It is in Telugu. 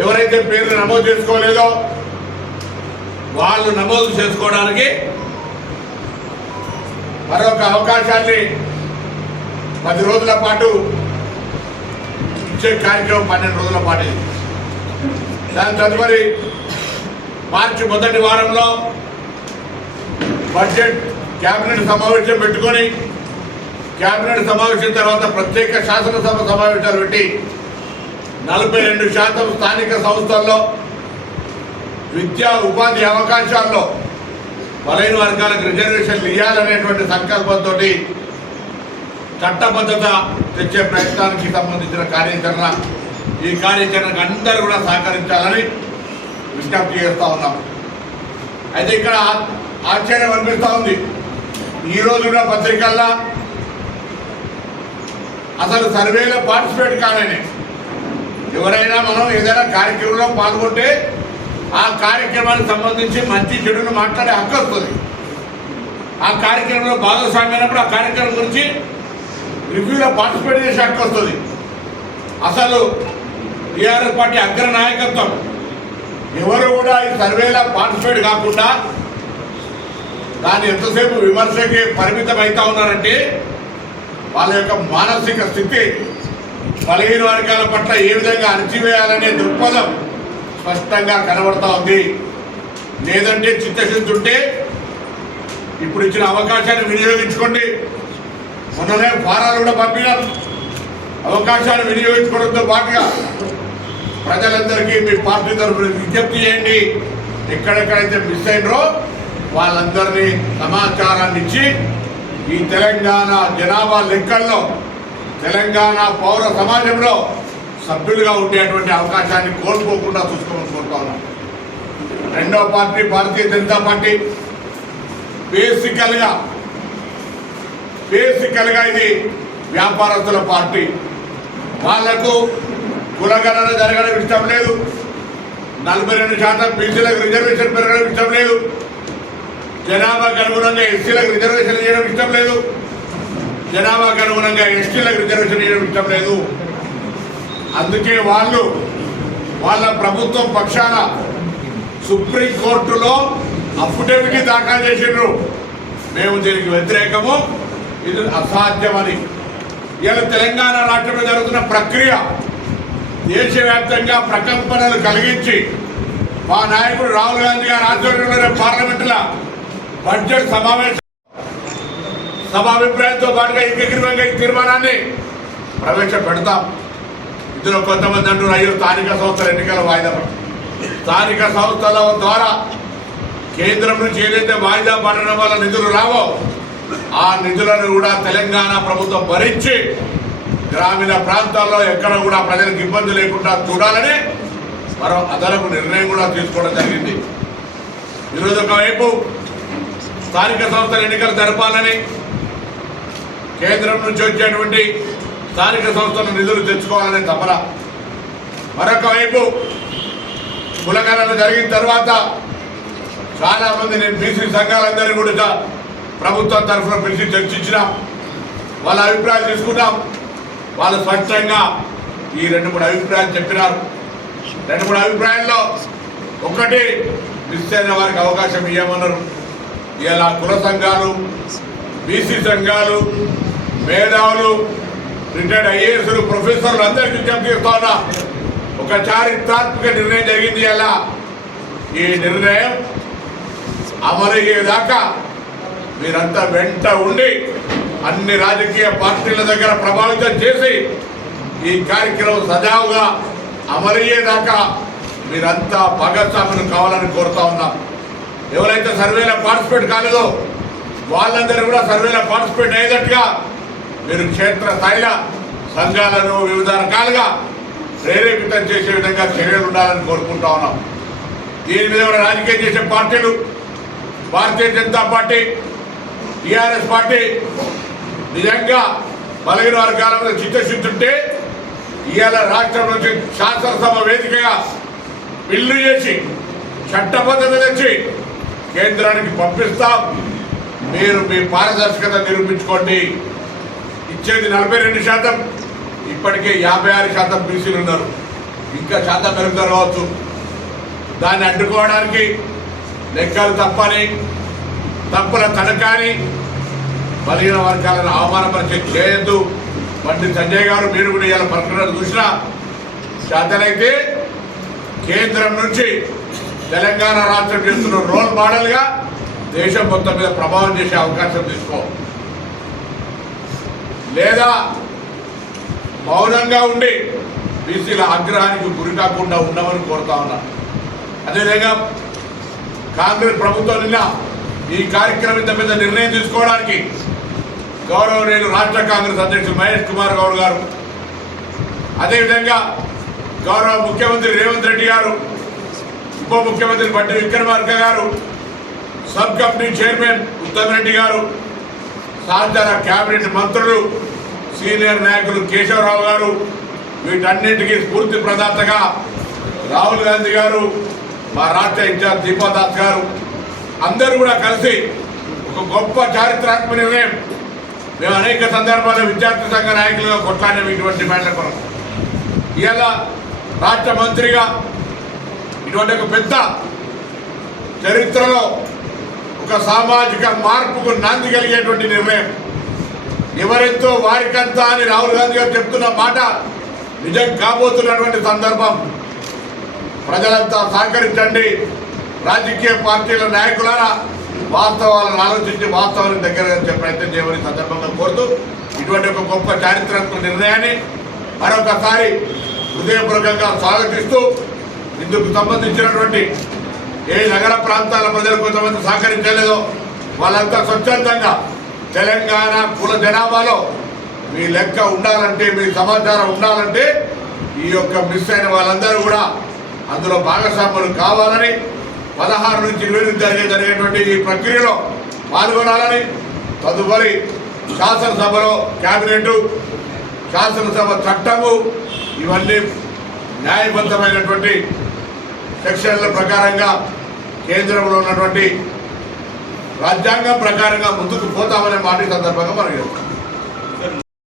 ఎవరైతే పేర్లు నమోదు చేసుకోలేదో వాళ్ళు నమోదు చేసుకోవడానికి మరొక అవకాశాన్ని పది రోజుల పాటు ఇచ్చే కార్యక్రమం పన్నెండు రోజుల పాటు దాని తదుపరి మార్చి మొదటి వారంలో బడ్జెట్ కేబినెట్ సమావేశం పెట్టుకొని కేబినెట్ సమావేశం తర్వాత ప్రత్యేక శాసనసభ సమావేశాలు పెట్టి నలభై రెండు శాతం స్థానిక సంస్థల్లో విద్యా ఉపాధి అవకాశాల్లో బలైన వర్గాలకు రిజర్వేషన్లు ఇవ్వాలనేటువంటి సంకల్పంతో చట్టబద్ధత తెచ్చే ప్రయత్నానికి సంబంధించిన కార్యాచరణ ఈ కార్యాచరణకు అందరూ కూడా సహకరించాలని విజ్ఞప్తి చేస్తూ ఉన్నాం. అయితే ఇక్కడ ఆశ్చర్యం అనిపిస్తూ ఉంది. ఈ రోజు కూడా పత్రికల్లో అసలు సర్వేలో పార్టిసిపేట్ కాలేనే. ఎవరైనా మనం ఏదైనా కార్యక్రమంలో పాల్గొంటే ఆ కార్యక్రమానికి సంబంధించి మంచి చెడును మాట్లాడే హక్కు వస్తుంది. ఆ కార్యక్రమంలో భాగస్వామి అయినప్పుడు ఆ కార్యక్రమం గురించి రివ్యూలో పార్టిసిపేట్ చేసే హక్కు వస్తుంది. అసలు టీఆర్ఎస్ పార్టీ అగ్ర నాయకత్వం. ఎవరు కూడా ఈ సర్వేలో పార్టిసిపేట్ కాకుండా దాన్ని ఎంతసేపు విమర్శకి పరిమితం అవుతా ఉన్నారంటే వాళ్ళ యొక్క మానసిక స్థితి బలహీన వర్గాల పట్ల ఏ విధంగా అణచివేయాలనే దృక్పథం స్పష్టంగా కనబడతా ఉంది. లేదంటే చిత్తశుద్ధి ఉంటే ఇప్పుడు ఇచ్చిన అవకాశాన్ని వినియోగించుకోండి. మొన్ననే ఫారాలు కూడా పంపినారు అవకాశాన్ని వినియోగించుకోవడంతో పాటుగా ప్రజలందరికీ మీ పార్టీ తరఫున విజ్ఞప్తి చేయండి. ఎక్కడెక్కడైతే మిస్ అయినరో వాళ్ళందరినీ సమాచారాన్ని ఇచ్చి ఈ తెలంగాణ జనాభా లెక్కల్లో తెలంగాణ పౌర సమాజంలో సభ్యులుగా ఉండేటువంటి అవకాశాన్ని కోల్పోకుండా చూసుకోమని కోరుతా ఉన్నాం. రెండో పార్టీ భారతీయ జనతా పార్టీ బేసికల్గా బేసికల్గా ఇది వ్యాపారస్తుల పార్టీ. వాళ్ళకు కులగణన జరగడం ఇష్టం లేదు. నలభై రెండు శాతం బీసీలకు రిజర్వేషన్ పెరగడం ఇష్టం లేదు. జనాభాకు అనుగుణంగా ఎస్సీలకు రిజర్వేషన్ చేయడం ఇష్టం లేదు. జనాభాకు అనుగుణంగా ఎస్టీలకు రిజర్వేషన్ నిర్మించడం లేదు. అందుకే వాళ్ళు వాళ్ళ ప్రభుత్వం పక్షాన సుప్రీంకోర్టులో అఫిడవిట్ దాఖలు చేసిండ్రు. మేము దీనికి వ్యతిరేకము. ఇది అసాధ్యమని. ఇలా తెలంగాణ రాష్ట్రంలో జరుగుతున్న ప్రక్రియ దేశవ్యాప్తంగా ప్రకంపనలు కలిగించి మా నాయకుడు రాహుల్ గాంధీ గారి ఆధ్వర్యంలోనే పార్లమెంటులో బడ్జెట్ సమావేశం సమాభిప్రాయంతో పాటుగా ఏకగ్రీవంగా ఈ తీర్మానాన్ని ప్రవేశపెడతాం. ఇందులో కొంతమంది అంటున్నారు అయ్యో స్థానిక సంస్థల ఎన్నికల వాయిదా స్థానిక సంస్థల ద్వారా కేంద్రం నుంచి ఏదైతే వాయిదా పడడం వల్ల నిధులు రావో ఆ నిధులను కూడా తెలంగాణ ప్రభుత్వం భరించి గ్రామీణ ప్రాంతాల్లో ఎక్కడ కూడా ప్రజలకు ఇబ్బంది లేకుండా చూడాలని మరో అదనపు నిర్ణయం కూడా తీసుకోవడం జరిగింది. ఈరోజు ఒకవైపు స్థానిక సంస్థల ఎన్నికలు జరపాలని కేంద్రం నుంచి వచ్చేటువంటి స్థానిక సంస్థల నిధులు తెచ్చుకోవాలనే తపన. మరొక వైపు కులగణన జరిగిన తర్వాత చాలా మంది నేను బీసీ సంఘాలందరినీ కూడా ప్రభుత్వం తరఫున పిలిచి చర్చించినాం. వాళ్ళ అభిప్రాయాలు తీసుకున్నాం వాళ్ళు స్పష్టంగా ఈ రెండు మూడు అభిప్రాయాలు చెప్పినారు. రెండు మూడు అభిప్రాయాల్లో ఒకటి మిస్ అయిన వారికి అవకాశం ఇవ్వమన్నారు ఇలా కుల సంఘాలు బీసీ సంఘాలు మేధావులు రిటైర్డ్ ఐఏఎస్లు ప్రొఫెసర్లు అందరికీ విజ్ఞప్తి చేస్తా ఉన్నా ఒక చారిత్రాత్మక నిర్ణయం జరిగింది అలా ఈ నిర్ణయం అమలయ్యేదాకా మీరంతా వెంట ఉండి అన్ని రాజకీయ పార్టీల దగ్గర ప్రభావితం చేసి ఈ కార్యక్రమం సజావుగా అమలయ్యేదాకా మీరంతా భాగస్వామ్యం కావాలని కోరుతా ఉన్నాం. ఎవరైతే సర్వేలో పార్టిసిపేట్ కాలేదో వాళ్ళందరూ కూడా సర్వేలో పార్టిసిపేట్ అయ్యేటట్టుగా మీరు క్షేత్ర స్థాయిల సంఘాలను వివిధ రకాలుగా ప్రేరేపితం చేసే విధంగా చర్యలు ఉండాలని కోరుకుంటా ఉన్నాం. దీని మీద కూడా రాజకీయం చేసే పార్టీలు Bharatiya Janata party TRS party నిజంగా బలహీన వర్గాల మీద చిత్తశుద్ధుంటే ఇవాళ రాష్ట్రం నుంచి శాసనసభ వేదికగా బిల్లు చేసి చట్టబద్ధత తెచ్చి కేంద్రానికి పంపిస్తాం. మీరు మీ పారదర్శకత నిరూపించుకోండి. ఇచ్చేది నలభై రెండు శాతం. ఇప్పటికే యాభై ఆరు శాతం బీసీలు ఉన్నారు. ఇంకా శాతం పెరుగుతారు కావచ్చు దాన్ని అడ్డుకోవడానికి లెక్కలు తప్పని తప్పుల తనకాని బలహీన వర్గాలను అవమానపరిచే చేయొద్దు బండి సంజయ్ గారు మీరు కూడా ఇలా ప్రకటన చూసినా శాతనైతే కేంద్రం నుంచి తెలంగాణ రాష్ట్రం చేస్తున్న రోల్ మోడల్గా దేశం మొత్తం మీద ప్రభావం చేసే అవకాశం తీసుకో. లేదా మౌనంగా ఉండి బీసీల ఆగ్రహానికి గురి కాకుండా ఉండమని కోరుతా ఉన్నాను అదేవిధంగా కాంగ్రెస్ ప్రభుత్వం నిన్న ఈ కార్యక్రమం మీద నిర్ణయం తీసుకోవడానికి గౌరవనీయులు రాష్ట్ర కాంగ్రెస్ అధ్యక్షులు మహేష్ కుమార్ గౌడ్ గారు అదేవిధంగా గౌరవ ముఖ్యమంత్రి రేవంత్ రెడ్డి గారు ఉప ముఖ్యమంత్రి బట్టి విక్రమార్క గారు sub committee chairman Uttam Reddy గారు సహచార కేబినెట్ మంత్రులు సీనియర్ నాయకులు కేశవరావు గారు వీటన్నిటికీ స్ఫూర్తి ప్రదాతగా రాహుల్ గాంధీ గారు మా రాష్ట్ర ఇన్ఛార్జ్ దీపాదాస్ గారు అందరూ కూడా కలిసి ఒక గొప్ప చారిత్రాత్మక నిర్ణయం మేము అనేక సందర్భాల్లో విద్యార్థి సంఘ నాయకులుగా కొట్లాడిన ఇటువంటి డిమాండ్ల కొరకు. ఇవాళ రాష్ట్ర మంత్రిగా ఇటువంటి ఒక పెద్ద చరిత్రలో ఒక సామాజిక మార్పుకు నాంది కలిగేటువంటి నిర్ణయం. ఎవరెంతో వారికంతా అని రాహుల్ గాంధీ గారు చెప్తున్న మాట నిజం కాబోతున్నటువంటి సందర్భం. ప్రజలంతా సహకరించండి. రాజకీయ పార్టీల నాయకులారా వాస్తవాలను ఆలోచించి వాస్తవాన్ని దగ్గరగా వచ్చే ప్రయత్నం చేయమని సందర్భంగా కోరుతూ ఇటువంటి ఒక గొప్ప చారిత్రాత్మక నిర్ణయాన్ని మరొకసారి హృదయపూర్వకంగా స్వాగతిస్తూ ఇందుకు సంబంధించినటువంటి ఏ నగర ప్రాంతాల ప్రజలు కొంతమంది సహకరించలేదో వాళ్ళంతా స్వచ్ఛందంగా తెలంగాణ కుల జనాభాలో మీ లెక్క ఉండాలంటే మీ సమాచారం ఉండాలంటే ఈ యొక్క మిస్ అయిన వాళ్ళందరూ కూడా అందులో భాగస్వాములు కావాలని పదహారు నుంచి ఇరవై జరిగే జరిగేటువంటి ఈ ప్రక్రియలో పాల్గొనాలని తదుపరి శాసనసభలో కేబినెట్ శాసనసభ చట్టము ఇవన్నీ న్యాయబద్ధమైనటువంటి సెక్షన్ల ప్రకారంగా కేంద్రంలో ఉన్నటువంటి రాజ్యాంగం ప్రకారంగా ముందుకు పోతామనే మాట సందర్భంగా మనకి